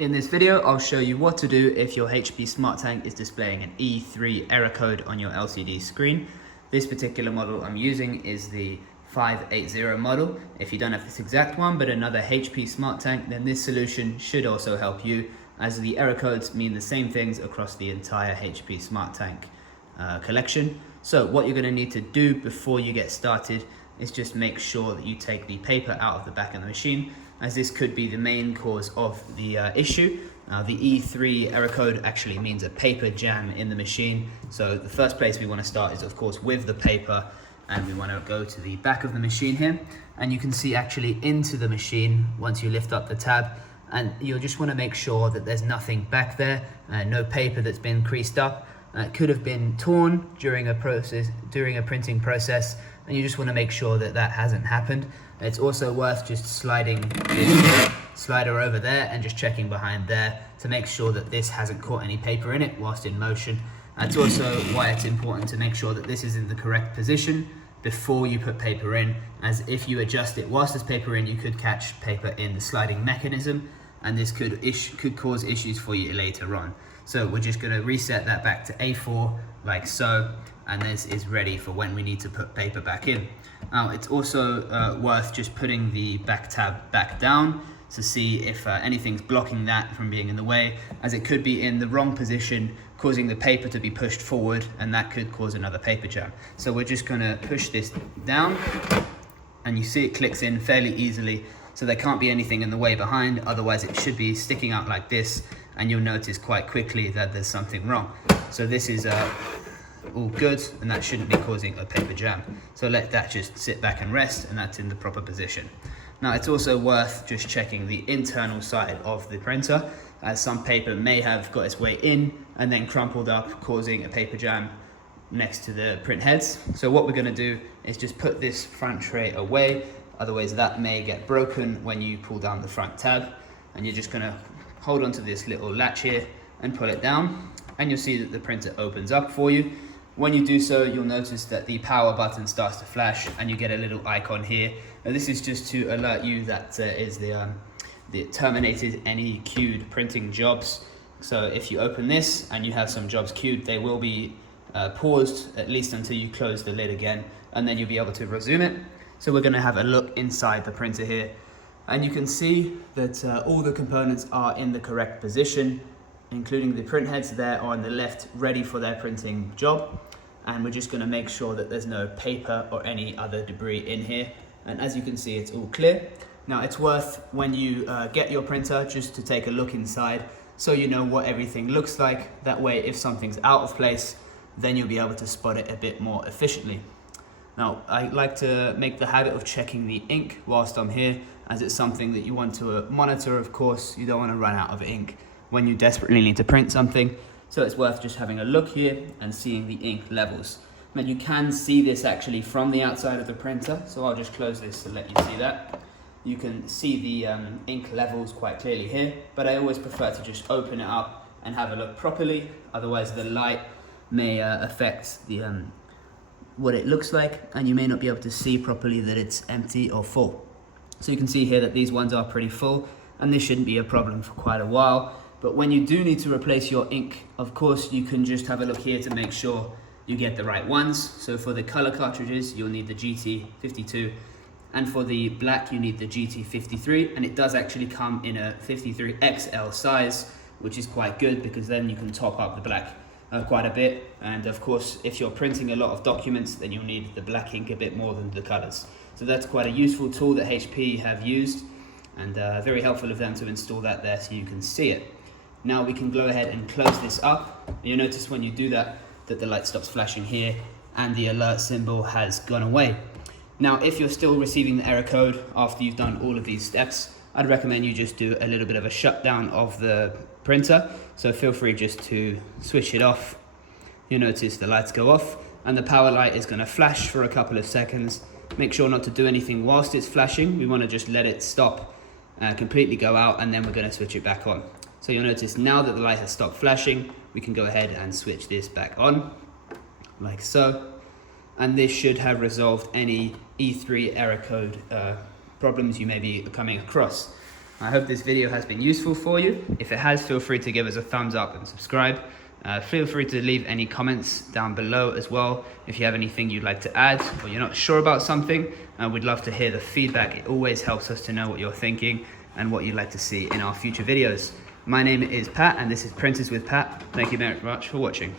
In this video, I'll show you what to do if your HP Smart Tank is displaying an E3 error code on your LCD screen. This particular model I'm using is the 580 model. If you don't have this exact one, but another HP Smart Tank, then this solution should also help you, as the error codes mean the same things across the entire HP Smart Tank collection. So what you're going to need to do before you get started is just make sure that you take the paper out of the back of the machine, as this could be the main cause of the issue. The E3 error code actually means a paper jam in the machine. So the first place we want to start is of course with the paper, and we want to go to the back of the machine here, and you can see actually into the machine once you lift up the tab, and you'll just want to make sure that there's nothing back there, no paper that's been creased up. It could have been torn during a printing process, and you just want to make sure that that hasn't happened. It's also worth just sliding this slider over there and just checking behind there to make sure that this hasn't caught any paper in it whilst in motion. That's also why it's important to make sure that this is in the correct position before you put paper in, as if you adjust it whilst there's paper in, you could catch paper in the sliding mechanism, and this could cause issues for you later on. So we're just going to reset that back to A4 like so, and this is ready for when we need to put paper back in. Now it's also worth just putting the back tab back down to see if anything's blocking that from being in the way, as it could be in the wrong position, causing the paper to be pushed forward, and that could cause another paper jam. So we're just going to push this down, and you see it clicks in fairly easily, so there can't be anything in the way behind, otherwise it should be sticking out like this, and you'll notice quite quickly that there's something wrong. So this is all good, and that shouldn't be causing a paper jam. So let that just sit back and rest, and that's in the proper position. Now it's also worth just checking the internal side of the printer, as some paper may have got its way in and then crumpled up, causing a paper jam next to the print heads. So what we're going to do is just put this front tray away, otherwise that may get broken when you pull down the front tab, and you're just going to hold onto this little latch here and pull it down, and you'll see that the printer opens up for you. When you do so, you'll notice that the power button starts to flash, and you get a little icon here. Now this is just to alert you that is the terminated any queued printing jobs. So if you open this and you have some jobs queued, they will be paused at least until you close the lid again, and then you'll be able to resume it. So we're going to have a look inside the printer here, and you can see that all the components are in the correct position, including the print heads there on the left, ready for their printing job. And we're just going to make sure that there's no paper or any other debris in here. And as you can see, it's all clear. Now it's worth, when you get your printer, just to take a look inside so you know what everything looks like. That way, if something's out of place, then you'll be able to spot it a bit more efficiently. Now, I like to make the habit of checking the ink whilst I'm here, as it's something that you want to monitor, of course. You don't want to run out of ink when you desperately need to print something. So it's worth just having a look here and seeing the ink levels. Now you can see this actually from the outside of the printer, so I'll just close this to let you see that. You can see the ink levels quite clearly here, but I always prefer to just open it up and have a look properly, otherwise the light may affect the what it looks like, and you may not be able to see properly that it's empty or full. So you can see here that these ones are pretty full, and this shouldn't be a problem for quite a while. But when you do need to replace your ink, of course, you can just have a look here to make sure you get the right ones. So for the color cartridges, you'll need the GT52, and for the black, you need the GT53, and it does actually come in a 53XL size, which is quite good because then you can top up the black quite a bit. And of course, if you're printing a lot of documents, then you'll need the black ink a bit more than the colors. So that's quite a useful tool that HP have used, and very helpful of them to install that there so you can see it. Now we can go ahead and close this up. You'll notice when you do that, that the light stops flashing here and the alert symbol has gone away. Now, if you're still receiving the error code after you've done all of these steps, I'd recommend you just do a little bit of a shutdown of the printer. So feel free just to switch it off. You'll notice the lights go off and the power light is going to flash for a couple of seconds. Make sure not to do anything whilst it's flashing. We want to just let it stop, completely go out, and then we're going to switch it back on. So you'll notice now that the light has stopped flashing, we can go ahead and switch this back on, like so. And this should have resolved any E3 error code problems you may be coming across. I hope this video has been useful for you. If it has, feel free to give us a thumbs up and subscribe. Feel free to leave any comments down below as well. If you have anything you'd like to add or you're not sure about something, we'd love to hear the feedback. It always helps us to know what you're thinking and what you'd like to see in our future videos. My name is Pat and this is Printers with Pat. Thank you very much for watching.